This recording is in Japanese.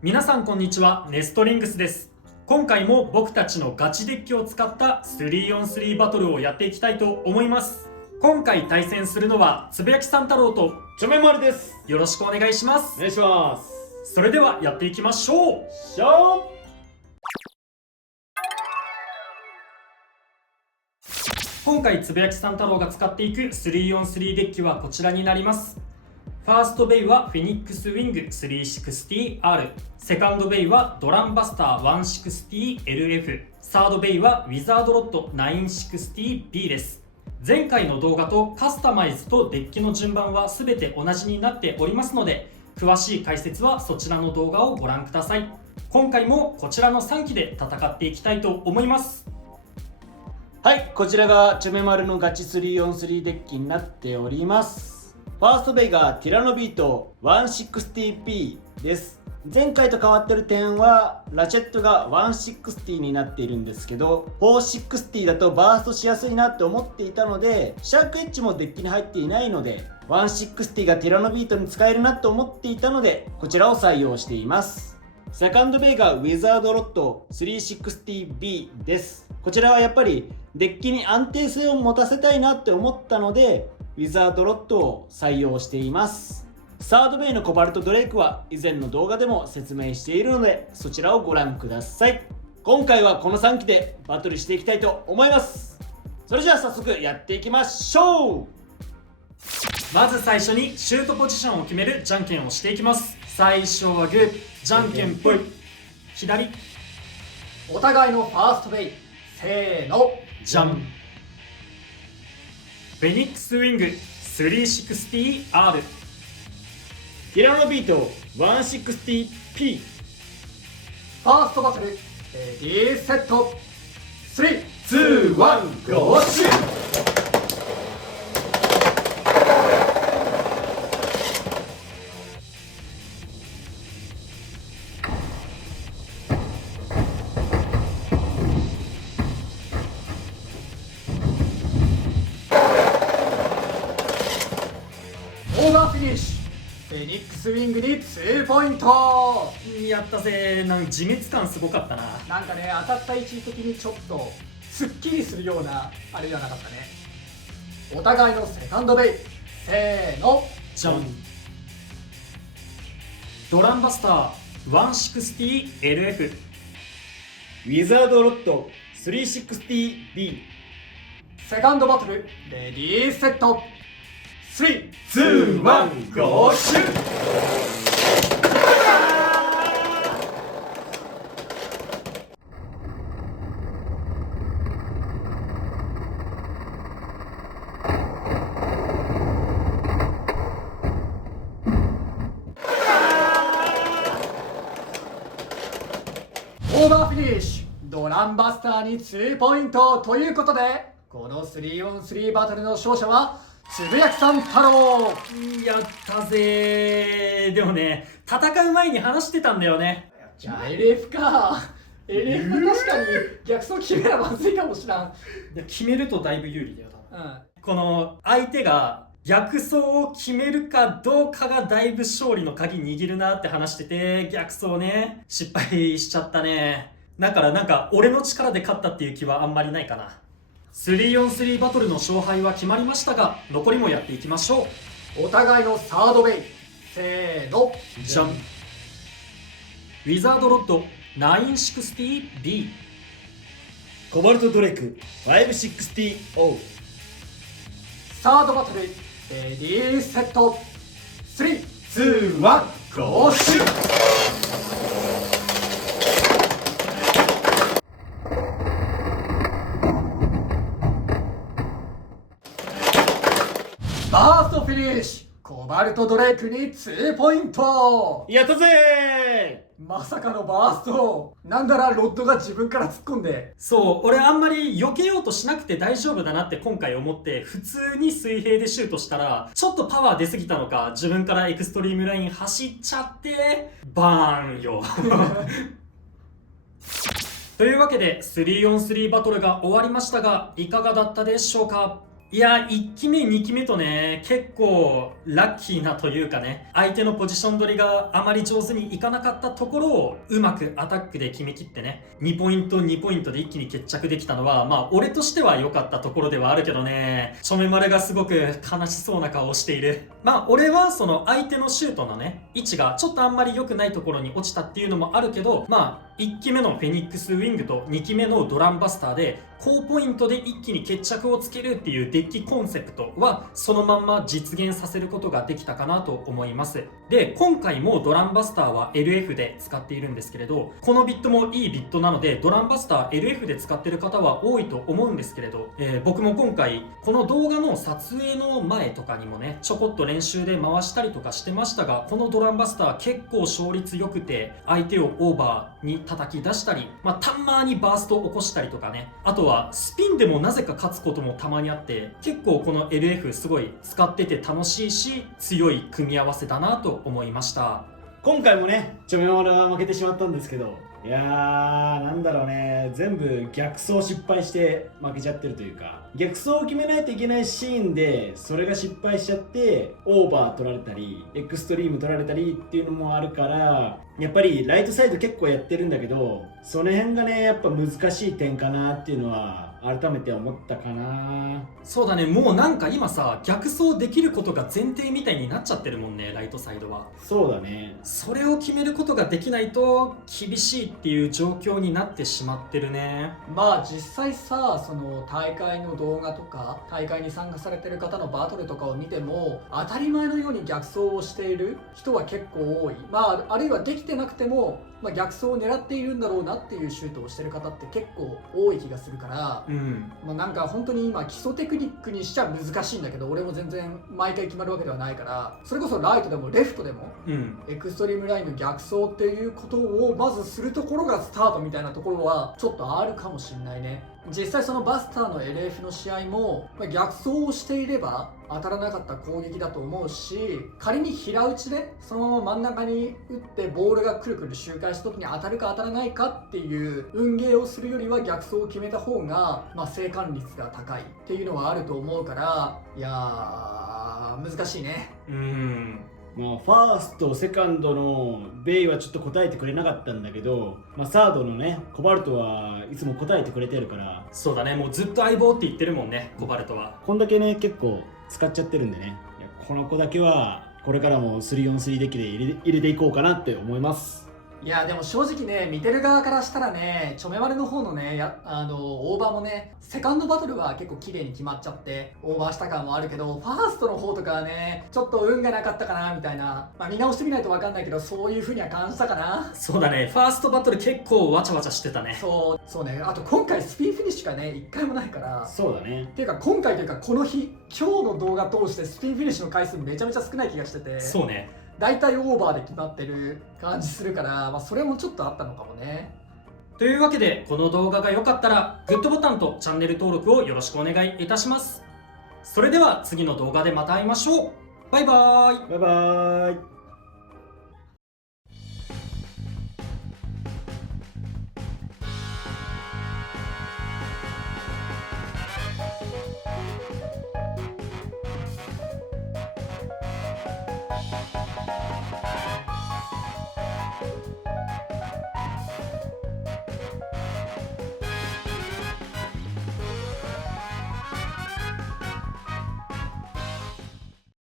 皆さんこんにちは、ネストリングスです。今回も僕たちのガチデッキを使った 3on3 バトルをやっていきたいと思います。今回対戦するのはつぶやきさん太郎とちょめまるです。よろしくお願いします。お願いします。それではやっていきましょう。しょ今回つぶやきさん太郎が使っていく 3on3 デッキはこちらになります。ファーストベイはフェニックスウィング 360R、 セカンドベイはドランバスター 160LF、 サードベイはウィザードロッド 960B です。前回の動画とカスタマイズとデッキの順番は全て同じになっておりますので、詳しい解説はそちらの動画をご覧ください。今回もこちらの3機で戦っていきたいと思います。はい、こちらがちょめまるのガチ 3on3 デッキになっております。ファーストベイがティラノビート 160P です。前回と変わってる点はラチェットが160になっているんですけど、460だとバーストしやすいなって思っていたので、シャークエッジもデッキに入っていないので160がティラノビートに使えるなと思っていたので、こちらを採用しています。セカンドベイがウィザードロッド 360B です。こちらはやっぱりデッキに安定性を持たせたいなって思ったのでウィザードロッドを採用しています。サードベイのコバルトドレイクは以前の動画でも説明しているので、そちらをご覧ください。今回はこの3機でバトルしていきたいと思います。それじゃあ早速やっていきましょう。まず最初にシュートポジションを決めるじゃんけんをしていきます。最初はグー、じゃんけんぽい。左、お互いのファーストベイ、せーの、じゃん。フェニックスウィング 360R、 ティラノビート 160P。 ファーストバトル、レディーセット、3、2、1、ゴーシュー。オーバーフィニッシュ。フェニックスウィングに2ポイント。やったぜ。なんか自滅感すごかったな。なんかね、当たった位置的にちょっとすっきりするようなあれではなかったね。お互いのセカンドベイ、せーの、じゃん。ドランバスター 160LF、 ウィザードロッド 360B。 セカンドバトル、レディーセット、3、2、1、ゴーシュー。オーバーフィニッシュ。ドランバスターに2ポイントということで、この 3on3 バトルの勝者はつぶやきさん太郎。やったぜ。でもね、戦う前に話してたんだよね。じゃあ LF か。LF は確かに逆走決めればまずいかもしらん。いや、決めるとだいぶ有利だよ多分。うん。この相手が逆走を決めるかどうかがだいぶ勝利の鍵握るなって話してて、逆走ね、失敗しちゃったね。だからなんか俺の力で勝ったっていう気はあんまりないかな。3on3 バトルの勝敗は決まりましたが、残りもやっていきましょう。お互いのサードベイ、せーの、じゃん。ウィザードロッド 960B、 コバルトドレイク 560O。 サードバトル、レディーセット、3、2、1、ゴーシュー。バーストフィニッシュ。コバルトドレイクに2ポイント。やったぜまさかのバースト。なんならロッドが自分から突っ込んで。そう、俺あんまり避けようとしなくて大丈夫だなって今回思って、普通に水平でシュートしたらちょっとパワー出すぎたのか、自分からエクストリームライン走っちゃってバーンよ。というわけで 3on3 バトルが終わりましたが、いかがだったでしょうか。いや、1期目2期目とね、結構ラッキーなというかね、相手のポジション取りがあまり上手にいかなかったところをうまくアタックで決めきってね、2ポイント2ポイントで一気に決着できたのは、まあ俺としては良かったところではあるけどね、チョメマルがすごく悲しそうな顔をしている。まあ俺はその相手のシュートのね、位置がちょっとあんまり良くないところに落ちたっていうのもあるけど、まあ1期目のフェニックスウィングと2期目のドランバスターで高ポイントで一気に決着をつけるっていうデッキコンセプトはそのまんま実現させることができたかなと思います。で、今回もドランバスターは LF で使っているんですけれど、このビットもいいビットなのでドランバスター LF で使ってる方は多いと思うんですけれど、僕も今回この動画の撮影の前とかにもねちょこっと練習で回したりとかしてましたが、このドランバスター結構勝率良くて相手をオーバーに叩き出したり、たまにバーストを起こしたりとかね、あとはスピンでもなぜか勝つこともたまにあって、結構この LF すごい使ってて楽しいし強い組み合わせだなと思いました。今回もねチョメマルは負けてしまったんですけど、いやーなんだろうね、全部逆走失敗して負けちゃってるというか、逆走を決めないといけないシーンでそれが失敗しちゃってオーバー取られたりエクストリーム取られたりっていうのもあるから、やっぱりライトサイド結構やってるんだけど、その辺がねやっぱ難しい点かなっていうのは改めて思ったかな。そうだね、もうなんか今さ逆走できることが前提みたいになっちゃってるもんね、ライトサイドは。そうだね。それを決めることができないと厳しいっていう状況になってしまってるね。まあ実際さ、その大会の動画とか大会に参加されてる方のバトルとかを見ても当たり前のように逆走をしている人は結構多い。あるいはできてなくても、逆走を狙っているんだろうなっていうシュートをしてる方って結構多い気がするから、なんか本当に今基礎テクニックにしちゃ難しいんだけど、俺も全然毎回決まるわけではないから、それこそライトでもレフトでも、エクストリームラインの逆走っていうことをまずするところがスタートみたいなところはちょっとあるかもしれないね。実際そのバスターの LF の試合も、逆走をしていれば当たらなかった攻撃だと思うし、仮に平打ちでそのまま真ん中に打ってボールがくるくる周回した時に当たるか当たらないかっていう運ゲーをするよりは逆走を決めた方が、生還率が高いっていうのはあると思うから、いやー難しいね。ファースト、セカンドのベイはちょっと答えてくれなかったんだけど、サードのね、コバルトはいつも答えてくれてるから。そうだね、もうずっと相棒って言ってるもんね、コバルトは。こんだけね、結構使っちゃってるんでね、いやこの子だけはこれからも 3on3 デッキで入れていこうかなって思います。いやでも正直ね、見てる側からしたらね、チョメマルの方のねオーバーもね、セカンドバトルは結構綺麗に決まっちゃってオーバーした感もあるけど、ファーストの方とかはねちょっと運がなかったかなみたいな、見直してみないと分かんないけど、そういう風には感じたかな。そうだね、ファーストバトル結構わちゃわちゃしてたね。そうね。あと今回スピンフィニッシュがね1回もないから。そうだね。っていうか今回というかこの日、今日の動画通してスピンフィニッシュの回数めちゃめちゃ少ない気がしてて、そうね、だいたいオーバーで決まってる感じするから、それもちょっとあったのかもね。というわけで、この動画が良かったらグッドボタンとチャンネル登録をよろしくお願いいたします。それでは次の動画でまた会いましょう。バイバーイ。バイバーイ。